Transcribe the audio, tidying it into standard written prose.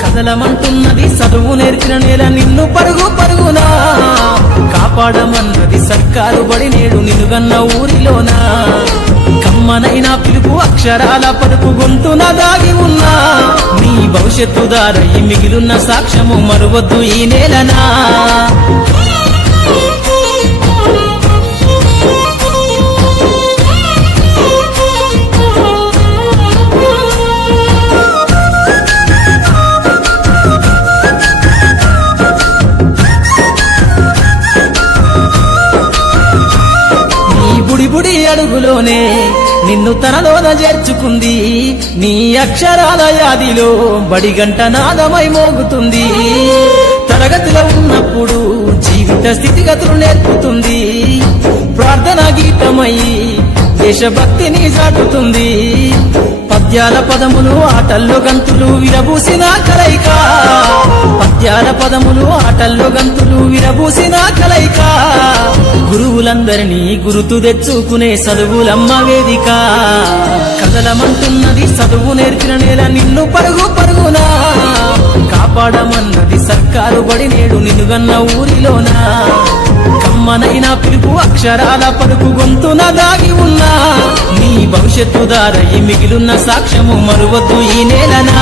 కదలమంటున్నది చదువు నేర్చిన నేల నిన్ను పరుగు పరుగునా కాపాడమన్నది సర్కారు బడి నేడు నిలుగన్న ఊరిలోనా కమ్మనైనా పిలుపు అక్షరాల పలుపు గొంతున దాగి ఉన్నా నీ భవిష్యత్తు దారై మిగిలున్న సాక్ష్యము మరువద్దు ఈ నేలనా బుడి అడుగులోనే నిన్ను తనలోన చేర్చుకుంది నీ అక్షరాల యాదిలో బడిగంట నాదమై మోగుతుంది తరగతిలో ఉన్నప్పుడు జీవిత స్థితిగతులు నేర్పుతుంది ప్రార్థన గీతమై దేశభక్తిని చాటుతుంది పద్యాల పదములు ఆటల్లో గంతులు విరబూసిన కలయిక పద్యాల పదములు ఆటల్లో గంతులు విరబూసిన కలయిక గురువులందరినీ గురుతు తెచ్చుకునే చదువులమ్మ వేదిక కదలమంటున్నది చదువు నేర్చిన నేల నిన్ను పరుగు పరుగునా కాపాడమన్నది సర్కారు బడి నేడు నిలుగన్న ఊరిలోనా కమ్మనైనా పిలుపు అక్షరాల పలుకు గొంతున దాగి ఉన్నా నీ భవిష్యత్తు దారై మిగిలున్న సాక్ష్యము మరువద్దు ఈ నేలనా